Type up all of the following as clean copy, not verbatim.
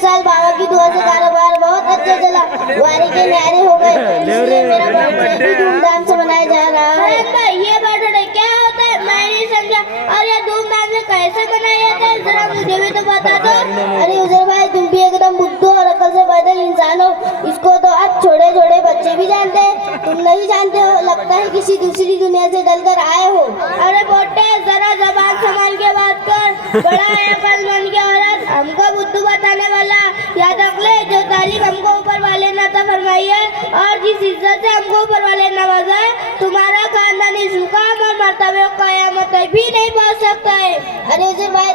साल बाबा की दुआ से कारोबार बहुत अच्छा चला, वारी के न्यारे हो गए, इसलिए मेरा बर्थडे भी धूमधाम से मनाया जा रहा है। ये बर्थडे क्या होता है मैं नहीं समझा, और ये धूमधाम से कैसे मनाया जाता है, जरा मुझे भी तो बता दो। अरे उजर भाई, तुम भी एकदम बुद्धू और अकल से पैदल इंसान हो, इसको तो अब छोटे छोटे बच्चे भी जानते हैं, तुम नहीं जानते हो, लगता है किसी दूसरी दुनिया से डल कर आए हो। अरे बोटे जरा जबान संभाल के बात कर, बड़ा है अकलमंद की औरत, हमको बुद्धू बताने वाला। याद रख ले, जो तालीम हमको ऊपर वाले ने अता फरमाई है और जिस इज्जत से हमको ऊपर वाले ने नवाजा है, तुम्हारा खानदानी सुकाम और मर्तबे कयामत तक भी नहीं पहुंच सकता है। अरे उजर भाई,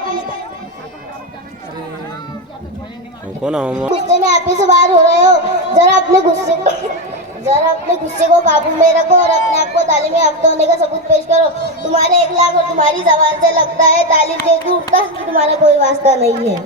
गुस्से में आप ही से बाहर हो रहे हो, जरा अपने गुस्से को काबू में रखो और अपने आप को तालीम याफ्ता होने का सबूत पेश करो। तुम्हारे इखलाक और तुम्हारी जबान से लगता है तालीम दे दूं का कि तुम्हारा कोई वास्ता नहीं है।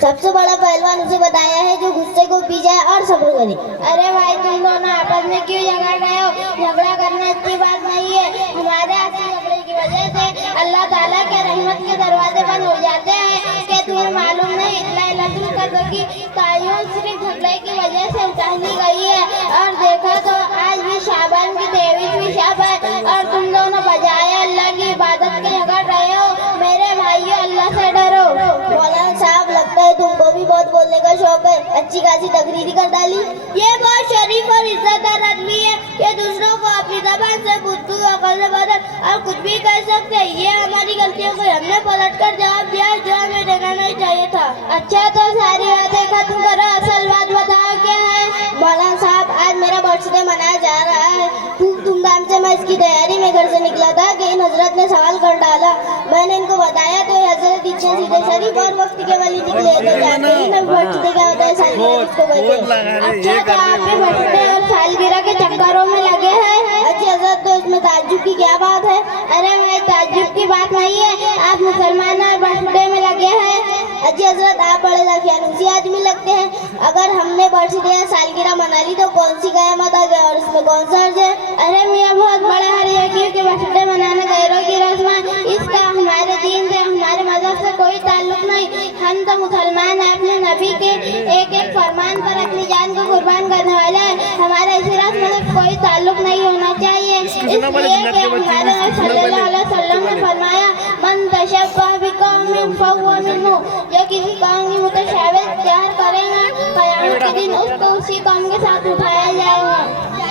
सबसे बड़ा पहलवान उसे बताया है जो गुस्से को पी जाए और सब्र करे। अरे भाई, तुम दोनों आपस में क्यों झगड़ रहे हो? झगड़ा करना अच्छी बात नहीं है। हमारे आपसी झगड़े की वजह से अल्लाह ताला के रहमत के दरवाजे बंद हो जाते हैं। कि तुम्हें मालूम नहीं, लैलतुल कद्र की तायुन सिर्फ झगड़े की वजह से उतारी गई है। और देखो तो आज भी शाबान की 23वीं शब है और तुम दोनों बजाय अल्लाह की इबादत के झगड़ रहे हो। मेरे भाइयों, अल्लाह से डरो। मौलाना साहब, लगता है तुमको भी बहुत बोलने का शौक है, अच्छी खासी तकरीरी कर डाली। ये बहुत शरीफ और इज्जतदार आदमी है, ये दूसरों को अपनी जबान से बुद्धू अकल से बदल और कुछ भी कह सकते हैं। ये हमारी गलतियों को हमने पलट कर जवाब दिया जो हमें देना नहीं चाहिए था। अच्छा, तो सारी बातें खत्म करो, असल बात बताओ क्या है? मौलाना साहब, आज मेरा बर्थडे मनाया जा रहा है, खूब धूमधाम से मैं इसकी तैयारी में घर से निकला था कि इन हजरत ने सवाल कर डाला। मैंने इनको बताया तो ये हजरत इतने सीधे शरीफ और वक्त के वली निकले, तो जानते ही ना बर्थडे क्या होता है, सालगिरह किसको कहते हैं। अच्छा, तो आप भी बर्थडे और सालगिरह के चक्करों में लगे हैं? अच्छी हजरत, तो इसमें ताज्जुब की क्या बात है? अरे भाई, ताज्जुब की बात नहीं है, आप मुसलमान और बर्थडे में लगे हैं। अच्छी हजरत, आप बड़े लखियानुसी आदमी लगते हैं। अगर हमने बर्थडे या सालगिरह मना ली तो कौन सी कयामत आ गया और इसमें कौन सा अर्ज है? अरे मियाँ, बहुत बड़ा हर्ज है क्योंकि बर्थडे मनाना गैरों की रस्म है, इसका हमारे दीन से, हमारे मजहब से कोई ताल्लुक नहीं। हम तो मुसलमान हैं, अपने नबी के एक एक फरमान पर अपनी जान को कुर्बान करने वाले हैं। हमारा इसी रस्म से कोई ताल्लुक नहीं होना चाहिए, इसलिए कि हमारे नबी सल्लल्लाहु अलैहि वसल्लम ने फरमाया, मन तशब्बह बिकौमिन फहुवा मिन्हुम, जो किसी कौम की मुतशाबिह इख्तियार करेगा, क़यामत के दिन उसको उसी कौम के साथ उठाया जाएगा।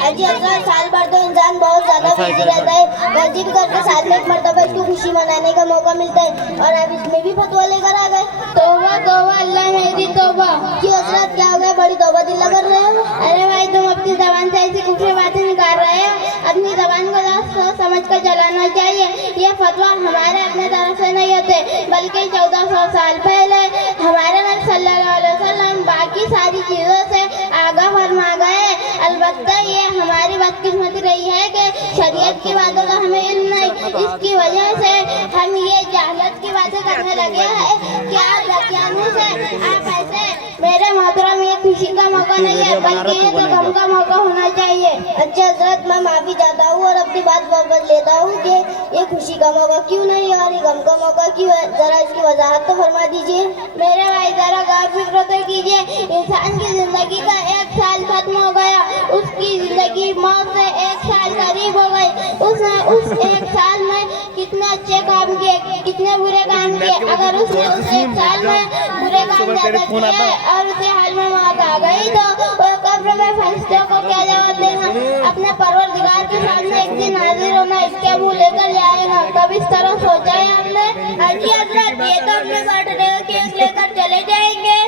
अजी हजरत, साल भर तो इंसान बहुत ज्यादा बिजी रहता है, गर्जी भी करके साल में एक मरतबा इसको खुशी मनाने का मौका मिलता है और अब इसमें भी फतवा लेकर आ गए। तौबा तौबा, अल्लाह मेरी तौबा। क्यों हजरत, क्या हो गया? बड़ी तौबा दिल्ला कर रहे हो। अरे भाई, तुम अपनी जबान से ऐसी कुछ बातें निकाल रहे हो, अपनी जबान को सोच समझ कर चलाना चाहिए। ये फतवा हमारे अपने तरफ से नहीं होते, बल्कि 1400 साल पहले हमारे नबी सल्लल्लाहु अलैहि वसल्लम बाकी सारी चीजों से आगाह फरमा गए। अलबत्ता ये हमारी बदकिस्मती रही है कि शरीयत की बातों का हमें इल्म नहीं, इसकी वजह से हम ये जाहलत की बातें करने लगे हैं। क्या लखियानुस है आप ऐसे? मेरे मोहतरम, ये खुशी का मौका नहीं है, बल्कि ये तो गम का मौका होना चाहिए। अच्छा हजरत, मैं माफी चाहता हूँ और अपनी बात वापस लेता हूँ कि ये खुशी का मौका क्यों नहीं है और ये गम का मौका क्यों है, जरा इसकी वजाहत तो फरमा दीजिए। मेरे भाई, जरा गौर फिक्र तो कीजिए। इंसान की जिंदगी का 1 साल खत्म हो गया, उसकी जिंदगी मौत से 1 साल करीब हो गई। उसने उस 1 साल में कितने अच्छे काम किए, कितने बुरे काम किए। अगर उसने उस 1 साल में बुरे काम ज्यादा किए और उसे हाल में मौत आ गई तो वो कब्र में फरिश्तों को क्या जवाब देगा? अपने परवरदिगार के सामने एक दिन हाजिर होना, इसके मुंह लेकर जाएगा। कभी इस तरह सोचा है आपने? अजी हजरत, ये तो अपने बर्थडे का केक लेकर चले जाएंगे।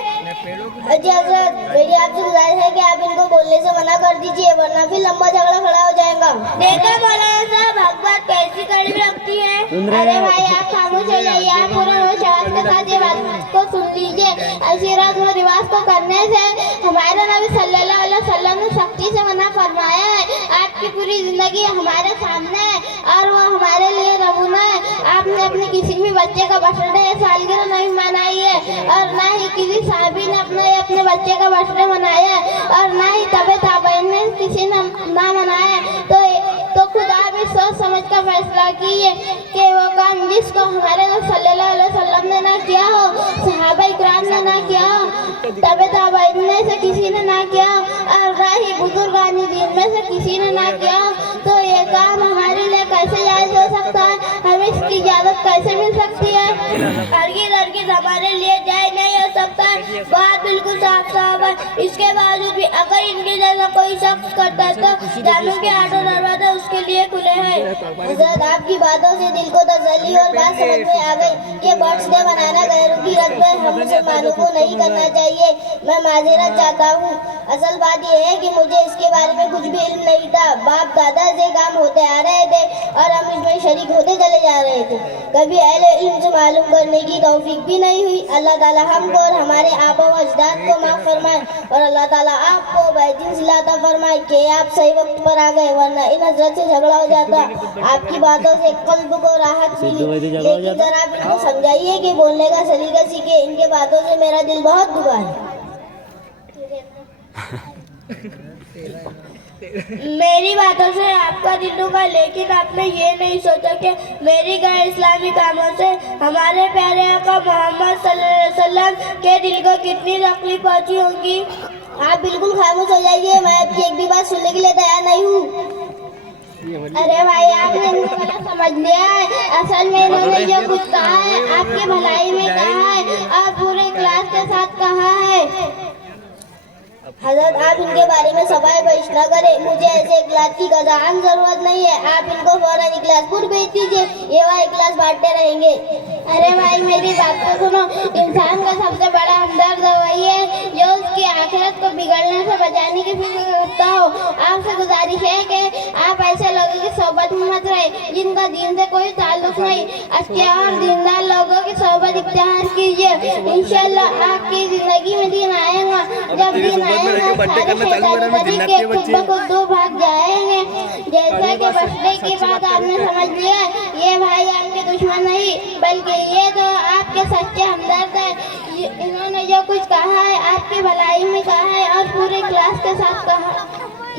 अजी हजरत, मेरी आपसे गुजारिश है कि आप इनको बोलने से मना कर दीजिए, वरना फिर लंबा झगड़ा खड़ा हो जाएगा। देखा मौलाना साहब, हक बात कैसी कड़ी रखती है। अरे भाई, आप खामोश हो जाइए, आप पूरे होश के साथ ये बात को सुन लीजिए। ऐसी रस्म रिवाज को करने से हमारे नबी सल्लल्लाहु अलैहि वसल्लम ने सख्ती से मना फरमाया है। आपकी पूरी जिंदगी हमारे सामने है और वो हमारे लिए नमूना है। आपने अपने किसी भी बच्चे का बर्थडे या सालगिरह नहीं मनाई है और ना ही किसी साहबी ने अपने बच्चे का बर्थडे मनाया है और ना ही तबे ताबईन में किसी ने ना मनाया है। तो खुदा भी सोच समझ कर फैसला कीजिए कि वो काम जिसको हमारे नबी सल्लल्लाहु अलैहि वसल्लम ने ना ना किया हो, सहाबा इकराम ने ना किया हो, तबे ताबईन में से किसी ने ना किया हो, और राही बुजुर्गानी दीन में से किसी ने ना किया हो, तो ये काम हमारे लिए कैसे जायज हो सकता है? हमें इसकी इजाजत कैसे मिल सकती है? हरगिज़ हमारे लिए जायज नहीं हो सकता है। बात बिल्कुल साफ साफ है। इसके बावजूद भी अगर इनके जैसा कोई शख्स करता है तो जानों के आठों दरवाजे उसके लिए खुले हैं। हज़रत, आपकी बातों से दिल को तसल्ली और बात समझ में आ गई कि बर्थडे मनाना गैरों की रस्म है, हम मुसलमानों को नहीं करना चाहिए। मैं माजरत चाहता हूँ। असल बात यह है कि मुझे इसके बारे में कुछ भी इल्म नहीं था। बाप दादा से काम होते आ रहे थे और हम इसमें शरीक होते चले जा रहे थे। कभी अहले इल्म से मालूम करने की तौफीक भी नहीं हुई। अल्लाह ताला हमको और हमारे आबा व अजदाद को माफ़ फरमाए और अल्लाह ताला आपको बेहतरीन सिलाता फरमाए कि आप सही वक्त पर आ गए, वरना इन हजरत से झगड़ा हो जाता। आपकी बातों से कल्ब को राहत मिली, लेकिन जरा आप इनको समझाइए कि बोलने का सलीका सीखे। इनके बातों से मेरा दिल बहुत दुखा है। मेरी बातों से आपका दिल दुखा, लेकिन आपने ये नहीं सोचा कि मेरी गैर इस्लामी कामों से हमारे प्यारे आका मोहम्मद सल्लल्लाहु अलैहि वसल्लम के दिल को कितनी तकलीफ पहुंची होगी। आप बिल्कुल खामोश हो जाइए, मैं आपकी एक भी बात सुनने के लिए तैयार नहीं हूँ। अरे भाई, आपने इनको गलत समझ लिया है। असल में इन्होंने जो कुछ कहा है आपकी भलाई में कहा है और पूरे क्लास के साथ कहा है। हजरत, आप इनके बारे में सफाई पेश न करें। मुझे ऐसे इखलास की गजान जरूरत नहीं है। आप इनको फौरन इखलास पुर भेज दीजिए, ये वहाँ इखलास बांटते रहेंगे। अरे भाई, मेरी बात तो सुनो। इंसान का सबसे बड़ा हमदर्द वही है जो उसकी आखिरत को बिगड़ने से बचाने की फिक्र करता हो। आपसे गुजारिश है कि आप ऐसे लोगों की सोबत में मत रहे जिनका दीन से कोई ताल्लुक नहीं। अच्छे और दीनदार लोगों की सोबत इख्तियार कीजिए, इंशाअल्लाह आपकी जिंदगी में दिन आएगा। जब दिन आएगा सारे शैतानी तरीके खुद ब खुद दूर भाग जाएंगे। जैसा कि बर्थडे की बात आपने समझ लिया, ये भाई आपके दुश्मन नहीं बल्कि ये तो आपके सच्चे हमदर्द है। इन्होंने जो कुछ कहा है आपकी भलाई में कहा है और पूरे क्लास के साथ कहा।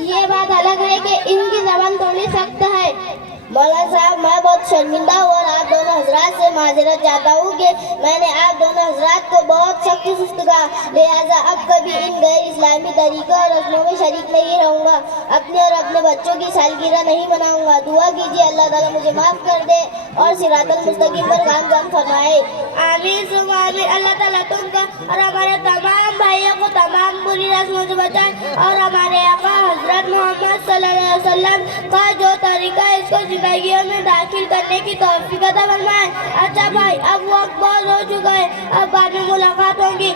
ये बात अलग है कि इनकी जबान थोड़ी सख्त है। मौलाना साहब, मैं बहुत शर्मिंदा हूँ और आप दोनों हजरात से माजरत चाहता हूँ कि मैंने आप दोनों हजरात को बहुत सख्त सुस्त कहा, लिहाजा अब कभी इन गैर इस्लामी तरीक़ों और रस्मों में शरीक नहीं रहूँगा। अपने और अपने बच्चों की सालगिरह नहीं मनाऊँगा। दुआ कीजिए अल्लाह ताला मुझे माफ़ कर दे और सिरातल मुस्तकीम पर कामयाब फरमाए। आमीन सुम्मा आमीन। अल्लाह ताला तुमको और हमारे तमाम भाइयों को तमाम बुरी रस्मों से बचाए और हमारे आका हजरत मोहम्मद सल्लल्लाहु अलैहि वसल्लम का जो तरीका है इसको जिंदगियों में दाखिल करने की तौफीक अता फरमाए। अच्छा भाई, अब वक्त बहुत हो चुका है, अब बाद में मुलाकात होगी।